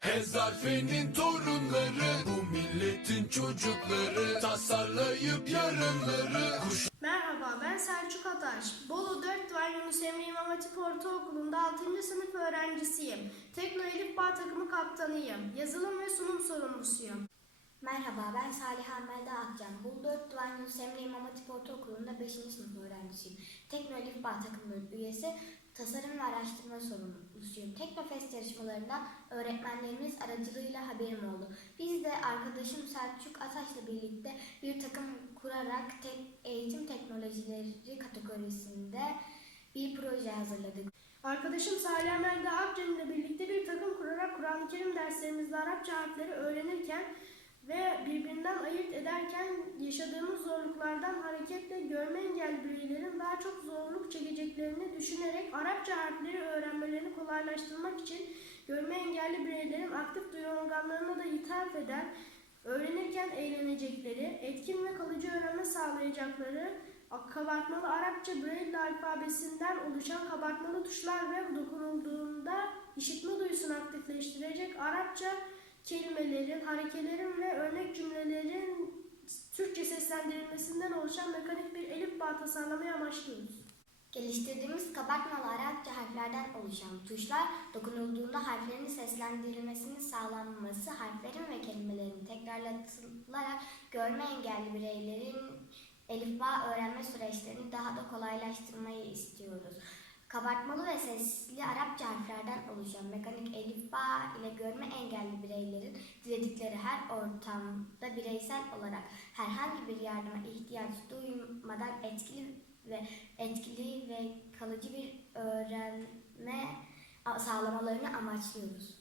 Hezarfenin torunları Bu milletin çocukları Tasarlayıp yarınları Kuş Merhaba ben Selçuk Ataş. Bolu 4 Duvar Yunus Emre İmam Hatip Ortaokulu'nda 6. sınıf öğrencisiyim. Tekno Elif Bağ takımı kaptanıyım. Yazılım ve sunum sorumlusuyum. Merhaba, ben Salih Melda Akcan. Bul 4 Duvar Yunus Emre İmam Hatip Ortaokulu'nda 5. sınıf öğrencisiyim. Tekno Elif Bağ takımının üyesi, tasarım ve araştırma sorumlusuyum. Teknofest yarışmalarında öğretmenlerimiz aracılığıyla haberim oldu. Biz de arkadaşım Selçuk Ataş'la birlikte bir takım kurarak tek, eğitim teknolojileri kategorisinde bir proje hazırladık. Arkadaşım Salih Melda Akcan ile birlikte bir takım kurarak Kur'an-ı Kerim derslerimizde Arapça harfleri öğrenirken ve birbirinden ayırt ederken yaşadığımız zorluklardan hareketle görme engelli bireylerin daha çok zorluk çekeceklerini düşünerek Arapça harfleri öğrenmelerini kolaylaştırmak için görme engelli bireylerin aktif duyu organlarına da ithaf eden, öğrenirken eğlenecekleri, etkin ve kalıcı öğrenme sağlayacakları kabartmalı Arapça Braille alfabesinden oluşan kabartmalı tuşlar ve dokunulduğunda işitme duyusunu aktifleştirecek Arapça kelimelerin, harekelerin ve örnek Türkçe seslendirilmesinden oluşan mekanik bir elif bağ tasarlamayı amaçlıyoruz. Geliştirdiğimiz kabartmalı Arapça harflerden oluşan tuşlar dokunulduğunda harflerin seslendirilmesinin sağlanması, harflerin ve kelimelerin tekrarlatılarak görme engelli bireylerin elifba öğrenme süreçlerini daha da kolaylaştırmayı istiyoruz. Kabartmalı ve sesli Arapça harflerden oluşan mekanik elifba ile görme engelli bireylerin diledikleri her ortamda bireysel olarak herhangi bir yardıma ihtiyaç duymadan etkili ve etkili ve kalıcı bir öğrenme sağlamalarını amaçlıyoruz.